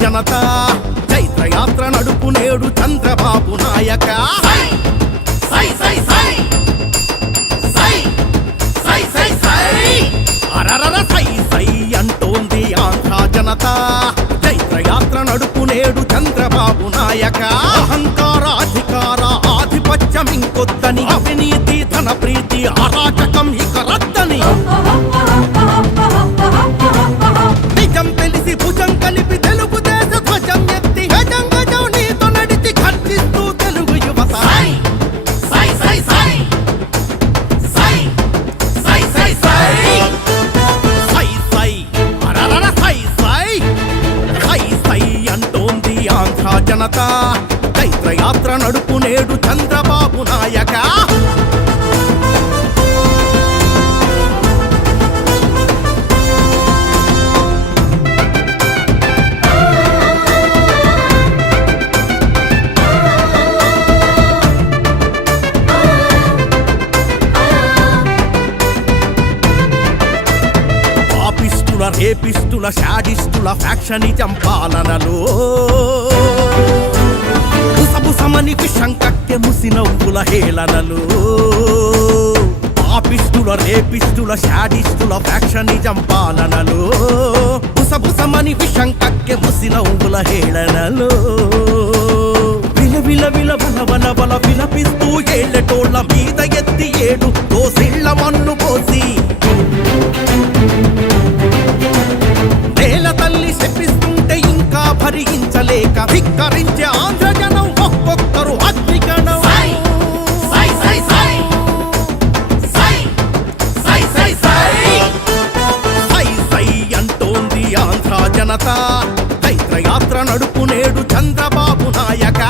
జనత చైత్రయాత్ర నడుపు నేడు చంద్రబాబు నాయక అరరర సై సై అంటోంది ఆంధ్ర జనత చైత్రయాత్ర నడుపు నేడు చంద్రబాబు నాయక అహంకార అధికార ఆధిపత్యం ఇంకొద్దని అవినీతి ధన ప్రీతి అరాచకం ఇక రద్దని నిజం తెలిసి భుజం కలిపి తెలుగుదేశ ధ్వజం ఎత్తి గజం గజం నీతో నడిచి ఖర్చిస్తూ తెలుగు యువత అంటోంది ఆంధ్ర జనత చైత్రయాత్ర నడుపు నేడు చంద్రబాబు నాయక రేపిస్టుల షాడిస్టుల ఫ్యాక్షనిజం పాలనలో బుసబుసమని విషం కక్కె ముసినవ్వుల హేళనలు పాపిస్టుల రేపిస్టుల షాడిస్టుల ఫ్యాక్షనిజం పాలనలో బుసబుసమని విషం కక్కె ముసినవ్వుల హేళనలు విల విల బల బల బల విలపిస్తూ ఏళ్ళటోళ్ళ మీద ఎత్తి ఏడు దోసిళ్ళ మన్ను పోసి నేల తల్లి శపిస్తుంటే ఇంకా భరించలేక ధిక్కరించే ఆంధ్ర జనం ఒక్కొక్కరు అగ్నిగణం సై అంటోంది ఆంధ్ర జనత చైత్రయాత్ర నడుపు నేడు చంద్రబాబు నాయక